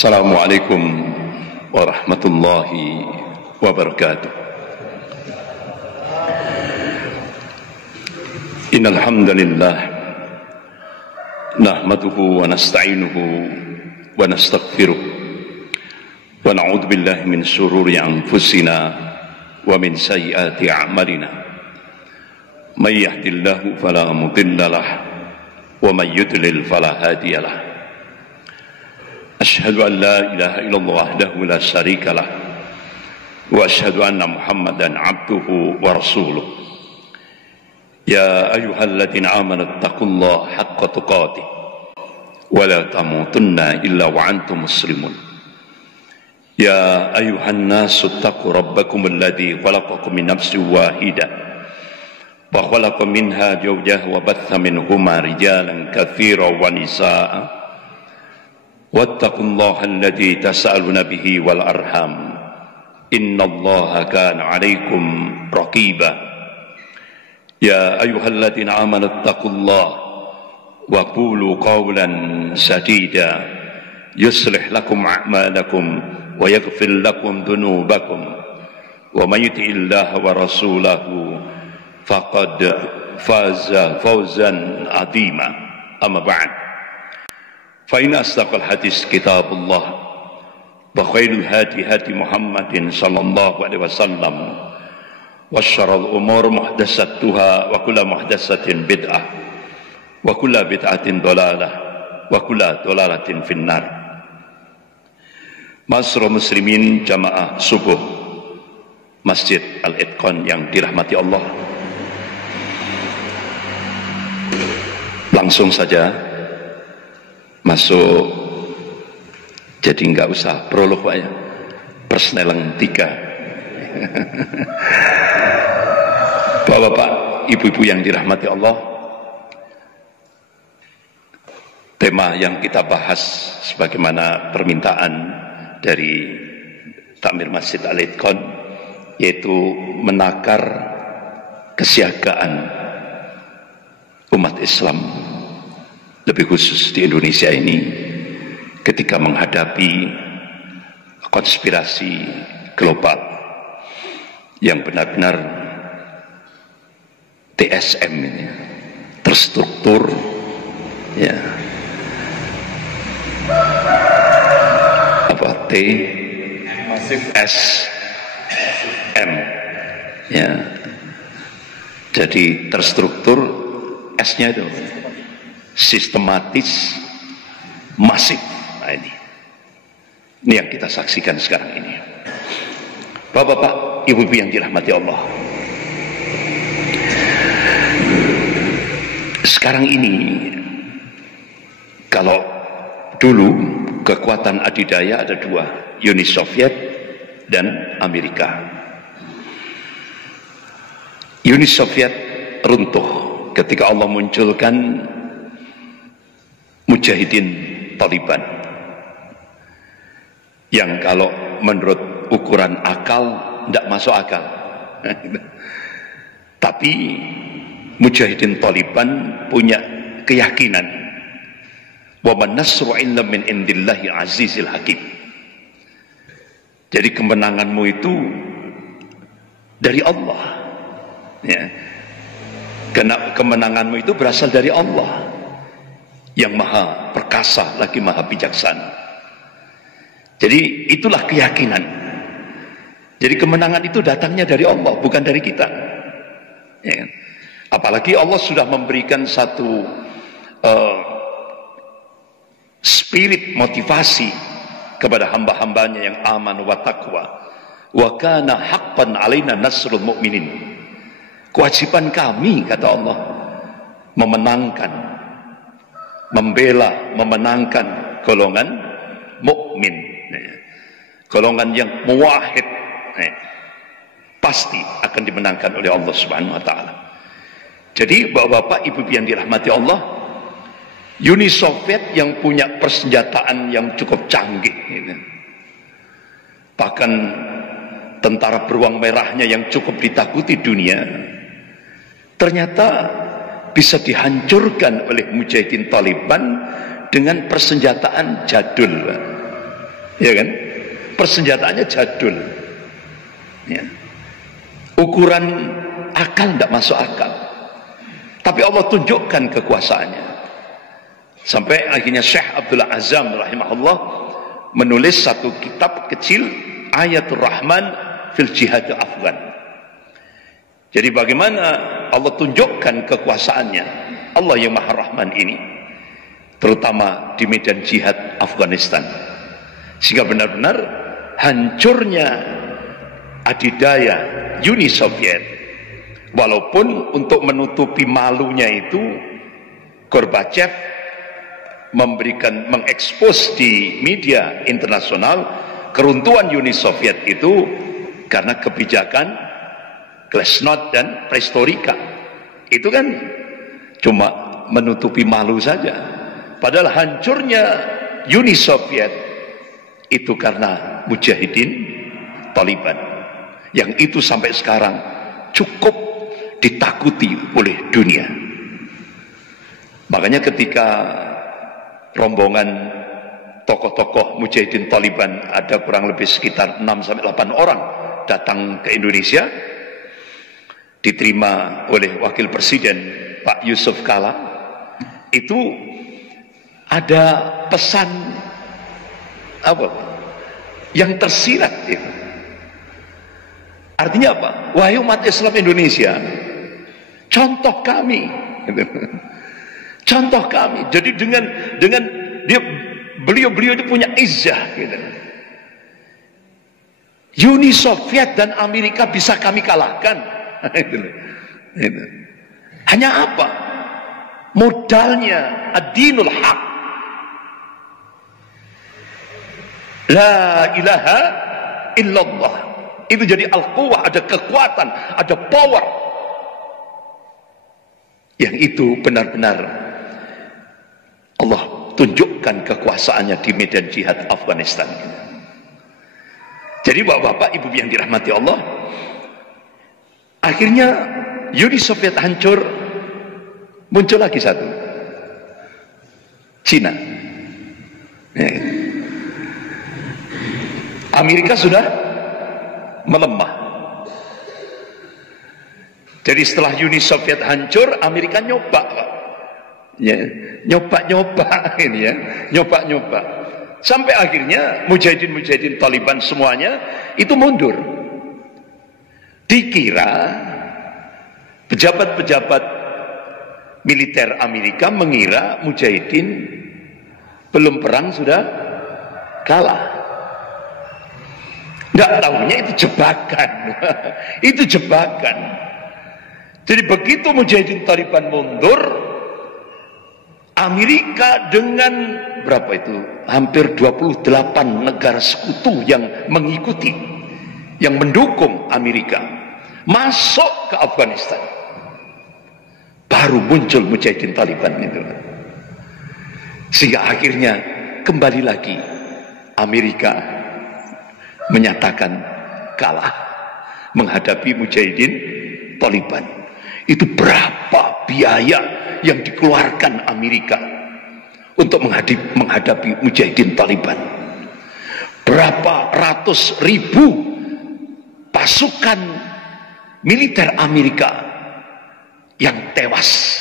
Assalamualaikum warahmatullahi wabarakatuh. Innal hamdalillah nahmaduhu wa nasta'inuhu wa nastaghfiruh wa na'udzu billahi min shururi anfusina wa min sayyiati a'malina. May yahdihillahu fala mudilla lahu wa may yudlil fala hadiya lahu. Asyhadu an la ilaha illallah wahdahu la syarika lah wa asyhadu anna Muhammadan abduhu wa rasuluh. Ya ayyuhalladzina amanu taqullaha haqqa tuqatih wa la tamutunna illa wa antum muslimun. Ya ayyuhan nasu taqu rabbakum alladzi khalaqakum min nafsin wahidah wa khalaqa minha zawjaha wa batha minhuma rijalan katsiran wa nisaa'a wattaqullaha alladzi tasaaluna bihi wal arham innallaha kana 'alaikum raqiba. Ya ayyuhalladzina amanu taqullaha wa qulu qawlan sadida yuslih lakum a'malakum wa yaghfir lakum dhunubakum wa may yuti'illaha wa rasulahu faqad faza fawzan 'azima. Amma ba'd. فإن أصدق الحديث كتاب الله وخير الهدي هدي محمد صلى الله عليه وسلم وشر الأمور محدثاتها وكل محدثة بدعة وكل بدعة ضلالة وكل ضلالة في النار. Ma'asyiral muslimin jamaah subuh Masjid Al-Itqan yang dirahmati Allah, langsung saja masuk, jadi nggak usah prolog Pak ya, persneleng 3. Bapak-bapak, ibu-ibu yang dirahmati Allah, tema yang kita bahas sebagaimana permintaan dari Takmir Masjid Al-Itqan, yaitu menakar kesiagaan umat Islam, lebih khusus di Indonesia ini, ketika menghadapi konspirasi global yang benar-benar TSM ini, terstruktur ya, apa TSM ya, jadi terstruktur, S-nya itu sistematis, masif. Nah, ini yang kita saksikan sekarang ini. Bapak-bapak, ibu-ibu yang dirahmati Allah, sekarang ini, kalau dulu kekuatan adidaya ada dua, Uni Soviet dan Amerika. Uni Soviet runtuh ketika Allah munculkan Mujahidin Taliban, yang kalau menurut ukuran akal tidak masuk akal. Tapi Mujahidin Taliban punya keyakinan wa man nasru illa min indillahi azizil hakim. Jadi kemenanganmu itu dari Allah ya. Karena kemenanganmu itu berasal dari Allah yang maha perkasa lagi maha bijaksana. Jadi itulah keyakinan. Jadi kemenangan itu datangnya dari Allah, bukan dari kita ya. Apalagi Allah sudah memberikan satu spirit motivasi kepada hamba-hambanya yang aman wa taqwa, wa kana haqqan alaina nasrul mu'minin. Kewajiban kami, kata Allah, memenangkan, membela, memenangkan golongan mukmin, golongan yang muwahhid, pasti akan dimenangkan oleh Allah Subhanahu wa taala. Jadi bapak-bapak, ibu-ibu yang dirahmati Allah, Uni Soviet yang punya persenjataan yang cukup canggih gitu. Bahkan tentara beruang merahnya yang cukup ditakuti dunia, ternyata bisa dihancurkan oleh Mujahidin Taliban dengan persenjataan jadul. ya kan? Persenjataannya jadul, ya. Ukuran akal tidak masuk akal, tapi Allah tunjukkan kekuasaannya. Sampai akhirnya Syekh Abdul Azam rahimahullah menulis satu kitab kecil, Ayatul Rahman fil Jihad Afghan. Jadi bagaimana Allah tunjukkan kekuasaannya, Allah yang Maha Rahman ini, terutama di medan jihad Afghanistan, sehingga benar-benar hancurnya adidaya Uni Soviet. Walaupun untuk menutupi malunya itu Gorbachev mengekspos di media internasional keruntuhan Uni Soviet itu karena kebijakan Glasnost dan Perestroika. Itu kan cuma menutupi malu saja. Padahal hancurnya Uni Soviet itu karena mujahidin Taliban, yang itu sampai sekarang cukup ditakuti oleh dunia. Makanya ketika rombongan tokoh-tokoh mujahidin Taliban, ada kurang lebih sekitar 6-8 orang datang ke Indonesia, diterima oleh Wakil Presiden Pak Yusuf Kala, itu ada pesan apa yang tersirat itu. Artinya apa? Wahai umat Islam Indonesia, contoh kami, contoh kami. Jadi dengan beliau itu punya izzah, gitu. Uni Soviet dan Amerika bisa kami kalahkan. Itu. Hanya apa? Modalnya ad-dinul haq. La ilaha illallah. Itu jadi al-quwah, ada kekuatan, ada power. Yang itu benar-benar Allah tunjukkan kekuasaannya di medan jihad Afghanistan. Jadi bapak-bapak, ibu yang dirahmati Allah, akhirnya Uni Soviet hancur, muncul lagi satu, Cina. Amerika sudah melemah. Jadi setelah Uni Soviet hancur, Amerika nyoba, ya, nyoba ini ya, nyoba. Sampai akhirnya mujahidin Taliban semuanya itu mundur. Dikira pejabat-pejabat militer Amerika mengira mujahidin belum perang sudah kalah. Nggak tahunya itu jebakan. Itu jebakan. Jadi begitu mujahidin Taliban mundur, Amerika dengan berapa itu? Hampir 28 negara sekutu yang mengikuti, yang mendukung Amerika, masuk ke Afghanistan. Baru muncul mujahidin Taliban itu. Sehingga akhirnya kembali lagi Amerika menyatakan kalah menghadapi mujahidin Taliban. Itu berapa biaya yang dikeluarkan Amerika untuk menghadapi mujahidin Taliban? Berapa ratus ribu pasukan militer Amerika yang tewas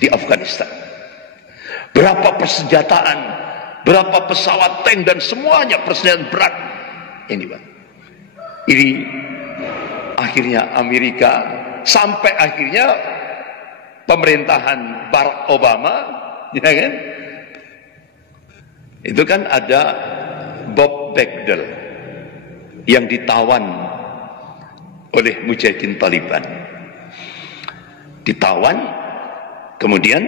di Afghanistan? Berapa persenjataan, berapa pesawat tank dan semuanya persenjataan berat ini, Pak. Ini akhirnya Amerika, sampai akhirnya pemerintahan Barack Obama, ya kan? Itu kan ada Bob Bagdell yang ditawan oleh mujahidin Taliban. Ditawan, kemudian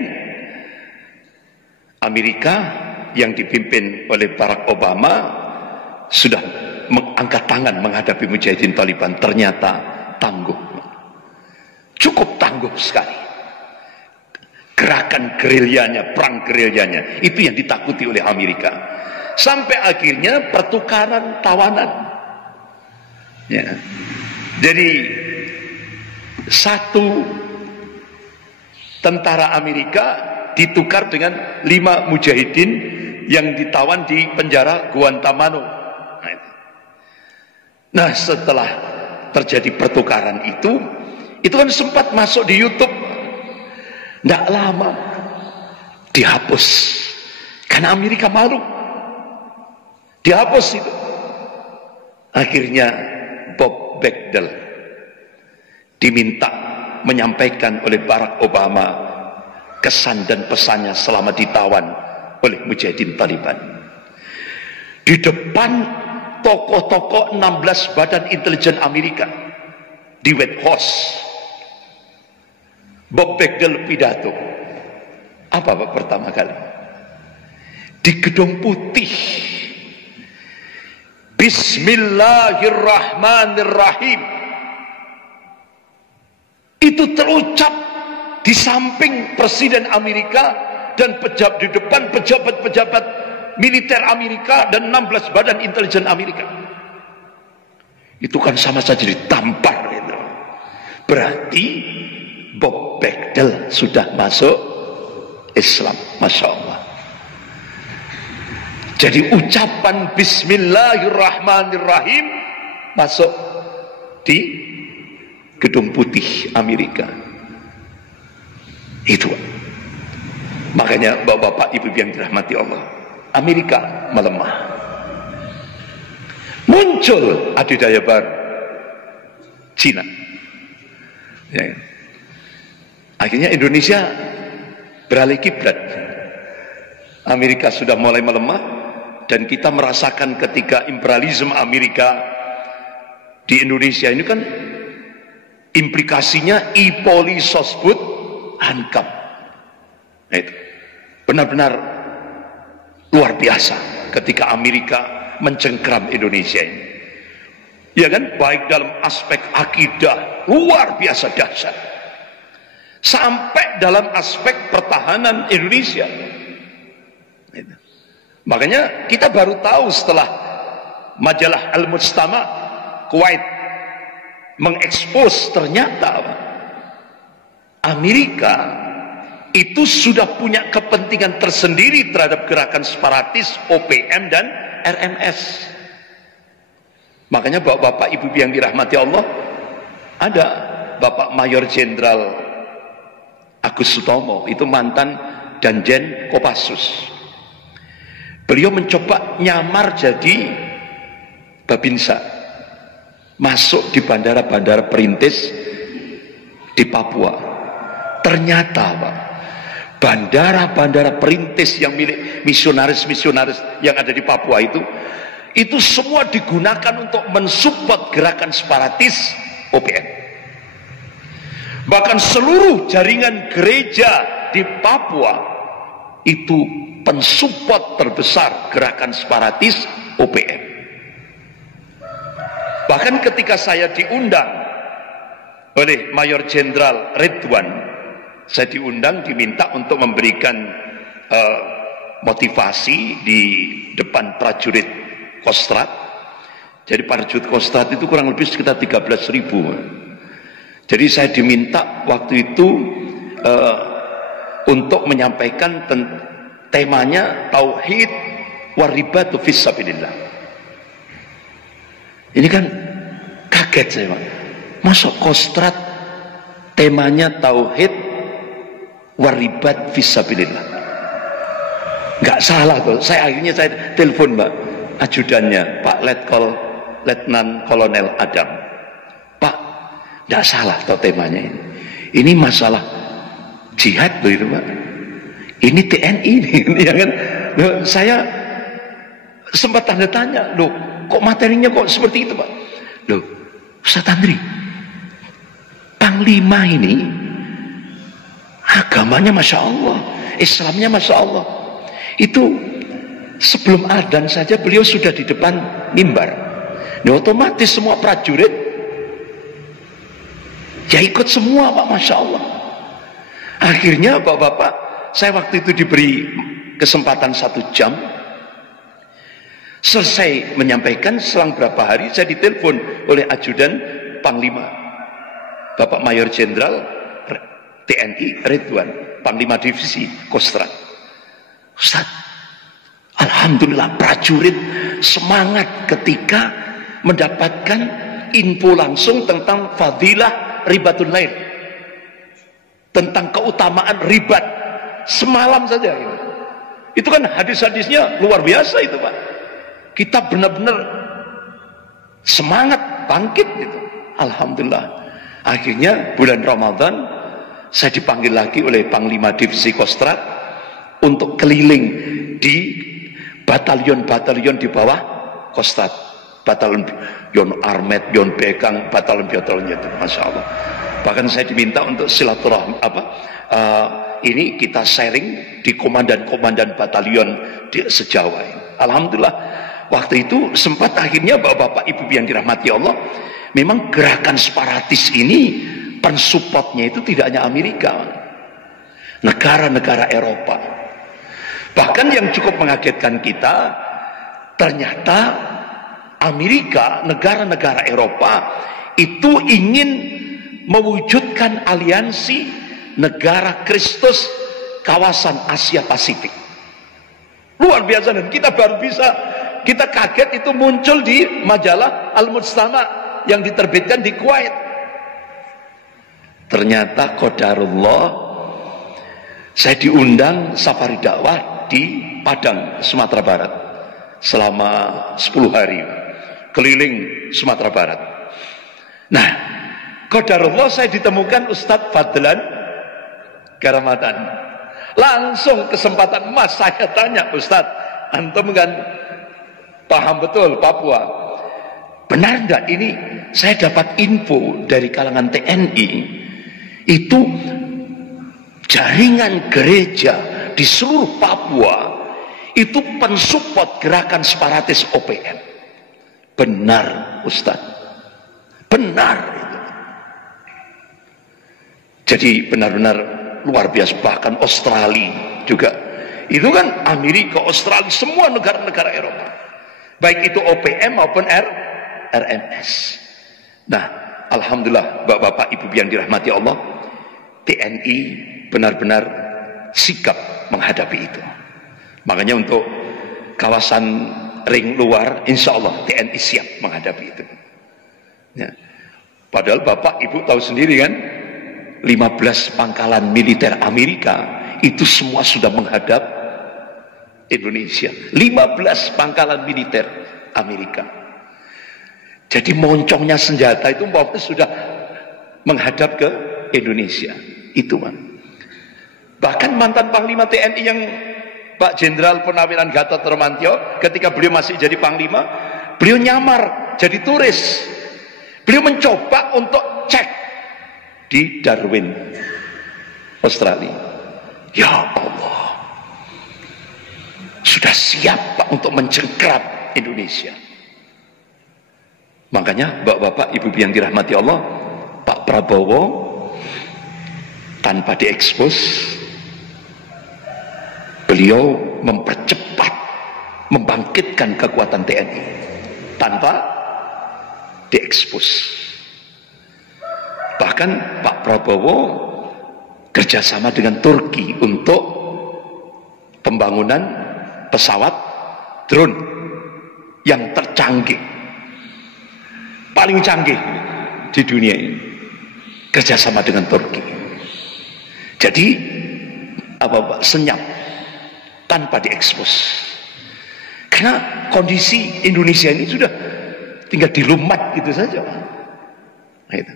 Amerika yang dipimpin oleh Barack Obama sudah mengangkat tangan menghadapi mujahidin Taliban. Ternyata tangguh, cukup tangguh sekali. Gerakan gerilyanya, perang gerilyanya, itu yang ditakuti oleh Amerika. Sampai akhirnya pertukaran tawanan, ya. Jadi satu tentara Amerika ditukar dengan 5 mujahidin yang ditawan di penjara Guantanamo Nah, setelah terjadi pertukaran itu kan sempat masuk di YouTube. Tidak lama dihapus karena Amerika malu. Dihapus itu. Akhirnya Bob Bagdell diminta menyampaikan oleh Barack Obama kesan dan pesannya selama ditawan oleh mujahidin Taliban. Di depan tokoh-tokoh 16 badan intelijen Amerika di White House, Bob Bagdell pidato. Apa Pak pertama kali? Di Gedung Putih. Bismillahirrahmanirrahim. Itu terucap di samping Presiden Amerika dan di depan pejabat-pejabat militer Amerika dan 16 badan intelijen Amerika. Itu kan sama saja ditampar gitu. Berarti Bob Bagdell sudah masuk Islam, Masya Allah. Jadi ucapan Bismillahirrahmanirrahim masuk di Gedung Putih Amerika. Itu. Makanya bapak-bapak, ibu yang dirahmati Allah, Amerika melemah. Muncul adidaya baru, Cina. Ya. Akhirnya Indonesia beralih kiblat. Amerika sudah mulai melemah. Dan kita merasakan ketika imperialisme Amerika di Indonesia ini kan implikasinya ipoli sosbud hankam. Nah, itu benar-benar luar biasa ketika Amerika mencengkram Indonesia ini. Ya kan, baik dalam aspek akidah luar biasa dahsyat, sampai dalam aspek pertahanan Indonesia. Itu. Makanya kita baru tahu setelah majalah Al-Mujtama Kuwait mengekspos ternyata Amerika itu sudah punya kepentingan tersendiri terhadap gerakan separatis OPM dan RMS. Makanya bapak-bapak, ibu yang dirahmati Allah, ada Bapak Mayor Jenderal Agus Sutomo, itu mantan Danjen Kopassus. Beliau mencoba nyamar jadi Babinsa, masuk di bandara-bandara perintis di Papua. Ternyata Pak, bandara-bandara perintis yang milik misionaris-misionaris yang ada di Papua itu semua digunakan untuk mensupport gerakan separatis OPM. Bahkan seluruh jaringan gereja di Papua itu pensupport terbesar gerakan separatis OPM. Bahkan ketika saya diundang oleh Mayor Jenderal Ridwan, saya diminta untuk memberikan motivasi di depan prajurit Kostrad. Jadi prajurit Kostrad itu kurang lebih sekitar 13.000. Jadi saya diminta waktu itu untuk menyampaikan temanya tauhid waribatu fisabilillah. Ini kan kaget saya, Pak. Masuk Kostrad temanya tauhid waribat fisabilillah. Enggak salah tuh. Akhirnya saya telepon Mbak ajudannya, Pak Letnan Kolonel Adam. Pak, enggak salah tuh temanya ini. Ini masalah jihad loh itu, Pak. Ini TNI nih, ya kan? Loh, saya sempat tanda tanya, loh, kok materinya kok seperti itu, Pak? Loh, Ustaz Andri, Panglima ini agamanya Masya Allah, Islamnya Masya Allah. Itu sebelum adzan saja beliau sudah di depan mimbar. Nah, otomatis semua prajurit ya ikut semua, Pak, Masya Allah. Akhirnya Bapak-bapak, saya waktu itu diberi kesempatan 1 jam. Selesai menyampaikan, selang berapa hari saya ditelepon oleh ajudan Panglima, Bapak Mayor Jenderal TNI Ridwan, Panglima Divisi Kostrad. Ustaz, alhamdulillah prajurit semangat ketika mendapatkan info langsung tentang fadilah ribatul lail, tentang keutamaan ribat semalam saja gitu. Itu kan hadis-hadisnya luar biasa itu Pak. Kita benar-benar semangat bangkit gitu. Alhamdulillah. Akhirnya bulan Ramadan saya dipanggil lagi oleh Panglima Divisi Kostrad untuk keliling di batalion-batalion di bawah Kostrad. Batalion Yon Armet, Yon Bekang, batalion-batalion itu, Masya Allah. Bahkan saya diminta untuk silaturahmi ini kita sharing di komandan-komandan batalion di sejawa ini. Alhamdulillah waktu itu sempat akhirnya bapak-bapak ibu yang dirahmati Allah, memang gerakan separatis ini pensupportnya itu tidak hanya Amerika, negara-negara Eropa. Bahkan yang cukup mengagetkan kita, ternyata Amerika, negara-negara Eropa itu ingin mewujudkan aliansi negara Kristus kawasan Asia Pasifik. Luar biasa, dan kita baru bisa, kita kaget itu muncul di majalah Al-Mujtama yang diterbitkan di Kuwait. Ternyata qadarullah, saya diundang safari dakwah di Padang, Sumatera Barat selama 10 hari keliling Sumatera Barat. Nah, qadarullah saya ditemukan Ustadz Fadlan Garamatan. Langsung kesempatan emas saya tanya, Ustadz, antum kan paham betul Papua, benar enggak ini saya dapat info dari kalangan TNI itu jaringan gereja di seluruh Papua itu pensupport gerakan separatis OPM. Benar Ustadz, benar itu. Jadi benar-benar luar biasa. Bahkan Australia juga, itu kan Amerika, Australia, semua negara-negara Eropa, baik itu OPM maupun RMS. Nah, alhamdulillah bapak-bapak ibu yang dirahmati Allah, TNI benar-benar sikap menghadapi itu. Makanya untuk kawasan ring luar, insya Allah TNI siap menghadapi itu ya. Padahal bapak ibu tahu sendiri kan, 15 pangkalan militer Amerika itu semua sudah menghadap Indonesia. 15 pangkalan militer Amerika. Jadi moncongnya senjata itu sudah menghadap ke Indonesia. Itu kan. Bahkan mantan Panglima TNI yang Pak Jenderal Purnawiran Gatot Nurmantio, ketika beliau masih jadi Panglima, beliau nyamar jadi turis. Beliau mencoba untuk cek di Darwin, Australia. Ya Allah, sudah siap Pak untuk mencengkram Indonesia. Makanya bapak-bapak ibu yang dirahmati Allah, Pak Prabowo tanpa diekspos, beliau mempercepat, membangkitkan kekuatan TNI tanpa diekspos. Bahkan Pak Prabowo kerjasama dengan Turki untuk pembangunan pesawat drone yang tercanggih, paling canggih di dunia ini, kerjasama dengan Turki. Jadi apa Pak, senyap tanpa diekspos. Karena kondisi Indonesia ini sudah tinggal dilumat gitu saja Pak. Nah, itu.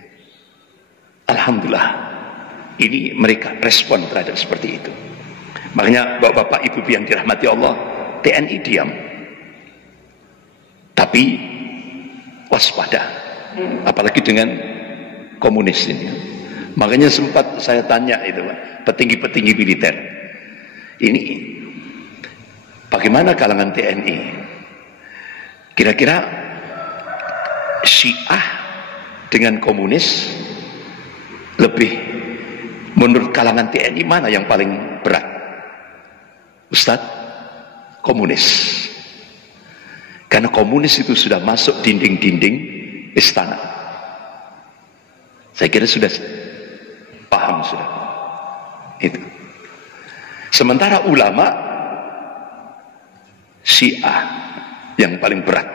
Alhamdulillah, ini mereka respon terhadap seperti itu. Makanya bapak-bapak ibu yang dirahmati Allah, TNI diam, tapi waspada, apalagi dengan komunis ini. Makanya sempat saya tanya itu petinggi-petinggi militer ini, bagaimana kalangan TNI? Kira-kira Syiah dengan komunis lebih, menurut kalangan TNI mana yang paling berat? Ustadz, komunis. Karena komunis itu sudah masuk dinding-dinding istana. Saya kira sudah paham sudah itu. Sementara ulama Syiah yang paling berat,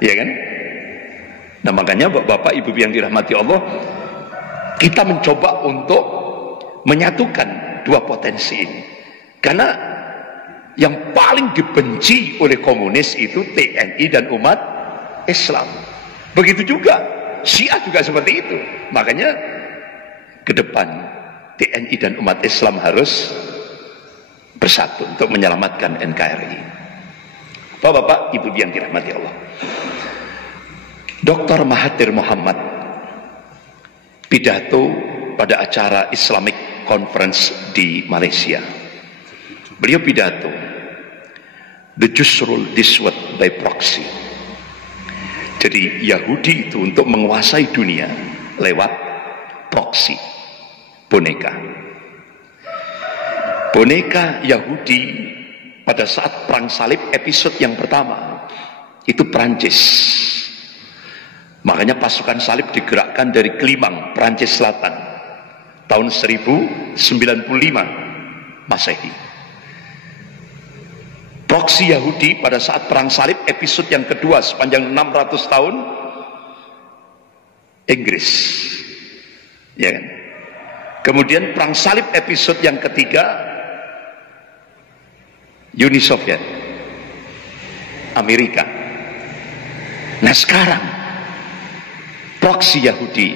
ya kan? Nah makanya Bapak Ibu yang dirahmati Allah, kita mencoba untuk menyatukan dua potensi ini. Karena yang paling dibenci oleh komunis itu TNI dan umat Islam. Begitu juga Syiah juga seperti itu. Makanya ke depan TNI dan umat Islam harus bersatu untuk menyelamatkan NKRI. Bapak-bapak, Ibu yang dirahmati Allah, Dr. Mahathir Mohamad pidato pada acara Islamic Conference di Malaysia. Beliau pidato, "The Jews rule this world by proxy." Jadi Yahudi itu untuk menguasai dunia lewat proksi, boneka. Boneka Yahudi pada saat perang salib episode yang pertama itu Perancis. Makanya pasukan salib digerakkan dari Kelimang, Perancis Selatan tahun 1095 Masehi. Proksi Yahudi pada saat perang salib episode yang kedua sepanjang 600 tahun Inggris, ya kan? Kemudian perang salib episode yang ketiga Uni Soviet, Amerika. Nah sekarang proksi Yahudi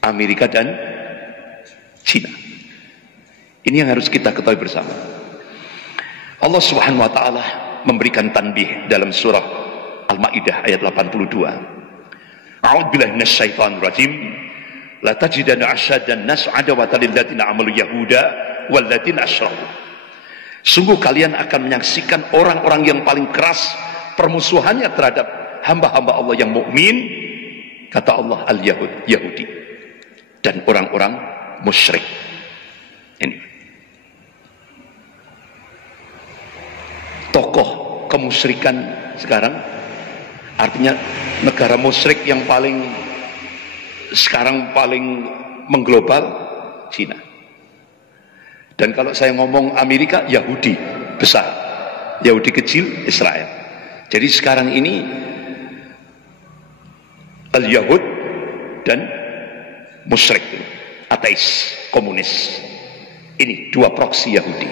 Amerika dan Cina. Ini yang harus kita ketahui bersama. Allah Subhanahu wa taala memberikan tanbih dalam surah Al-Maidah ayat 82. A'udzubillahi minasyaitonir rajim. La tajidanna asyadan nas adawatan lil ladzina amalu yahuda wal ladzina asyraku. Sungguh kalian akan menyaksikan orang-orang yang paling keras permusuhannya terhadap hamba-hamba Allah yang mukmin, kata Allah, al-Yahud, Yahudi dan orang-orang musyrik. Ini tokoh kemusyrikan sekarang, artinya negara musyrik yang paling sekarang paling mengglobal, Cina. Dan kalau saya ngomong Amerika, Yahudi besar, Yahudi kecil, Israel. Jadi sekarang ini al-Yahud dan musyrik, ateis, komunis. Ini dua proksi Yahudi.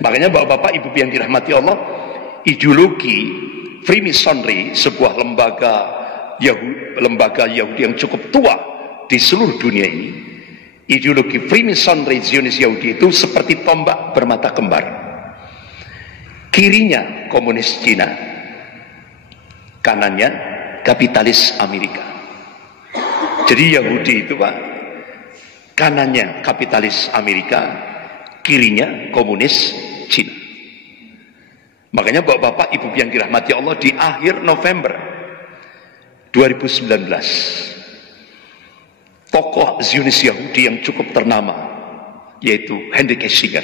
Makanya bapak-bapak, ibu yang dirahmati Allah, ideologi Freemasonry, sebuah lembaga Yahudi yang cukup tua di seluruh dunia ini, ideologi Freemasonry Zionis Yahudi itu seperti tombak bermata kembar. Kirinya komunis Cina, kanannya kapitalis Amerika. Jadi Yahudi itu Pak, kanannya kapitalis Amerika, kirinya komunis Cina. Makanya bapak-bapak, ibu yang dirahmati Allah, di akhir November 2019 tokoh Zionis Yahudi yang cukup ternama yaitu Henry Kissinger,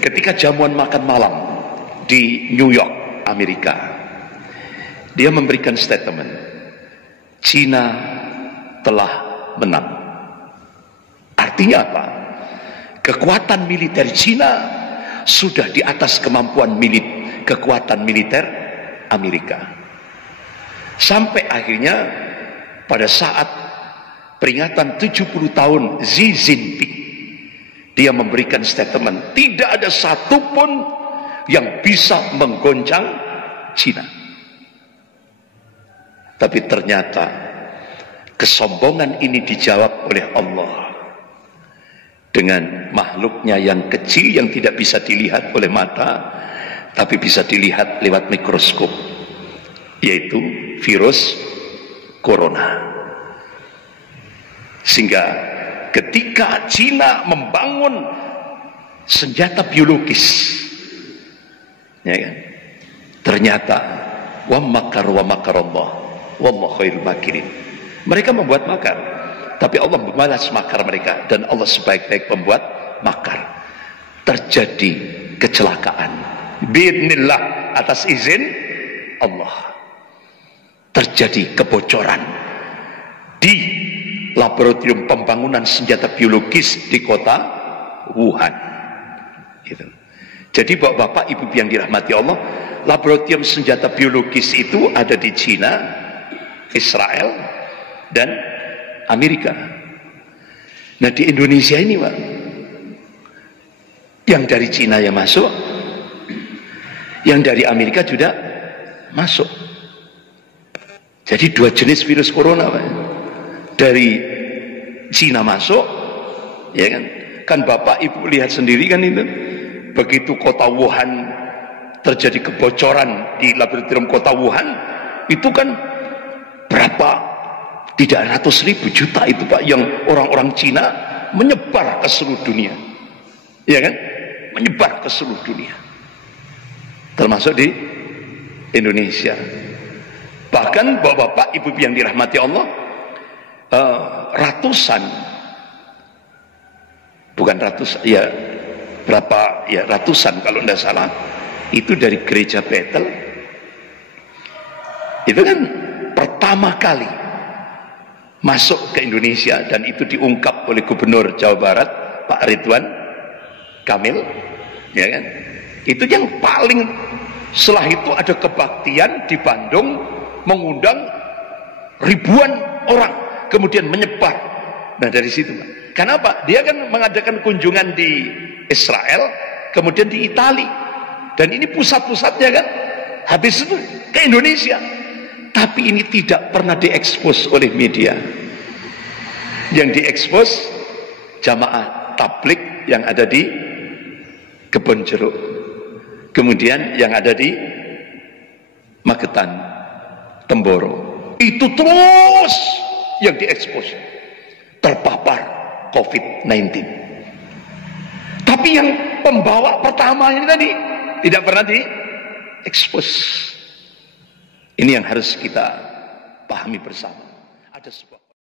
ketika jamuan makan malam di New York, Amerika, dia memberikan statement, Cina telah menang. Artinya apa? Kekuatan militer Cina sudah di atas kemampuan kekuatan militer Amerika. Sampai akhirnya pada saat peringatan 70 tahun Xi Jinping, dia memberikan statement, tidak ada satupun yang bisa menggoncang Cina. Tapi ternyata kesombongan ini dijawab oleh Allah dengan makhluknya yang kecil yang tidak bisa dilihat oleh mata, tapi bisa dilihat lewat mikroskop, yaitu virus corona. Sehingga ketika Cina membangun senjata biologis, ya kan, ternyata wa makar Allah wallahu khairul makirin. Mereka membuat makar, tapi Allah membalas makar mereka, dan Allah sebaik-baik pembuat makar. Terjadi kecelakaan biidznillah, atas izin Allah. Terjadi kebocoran di laboratorium pembangunan senjata biologis di kota Wuhan. Gitu. Jadi bapak-bapak, ibu yang dirahmati Allah, laboratorium senjata biologis itu ada di Cina, Israel dan Amerika. Nah di Indonesia ini Pak, yang dari Cina yang masuk, yang dari Amerika juga masuk. Jadi dua jenis virus corona Pak. Dari Cina masuk, ya kan? Kan Bapak Ibu lihat sendiri kan itu. Begitu kota Wuhan terjadi kebocoran di laboratorium kota Wuhan, itu kan berapa, tidak ratus ribu juta itu Pak, yang orang-orang Cina menyebar ke seluruh dunia, ya kan? Menyebar ke seluruh dunia, termasuk di Indonesia. Bahkan Bapak Ibu yang dirahmati Allah, ratusan, bukan ratus, ya berapa, ya ratusan kalau tidak salah, itu dari gereja Bethel. Itu kan pertama kali masuk ke Indonesia, dan itu diungkap oleh Gubernur Jawa Barat Pak Ridwan Kamil, ya kan? Itu yang paling. Setelah itu ada kebaktian di Bandung, mengundang ribuan orang, kemudian menyebar. Nah dari situ Pak. Kenapa? Dia kan mengadakan kunjungan di Israel, kemudian di Italia, dan ini pusat-pusatnya kan, habis itu ke Indonesia. Tapi ini tidak pernah diekspos oleh media. Yang diekspos jamaah tablik yang ada di Kebon Jeruk, kemudian yang ada di Magetan, Temboro. Itu terus yang diekspos, terpapar COVID-19. Tapi yang pembawa pertama ini tadi tidak pernah diekspos. Ini yang harus kita pahami bersama. Ada sebuah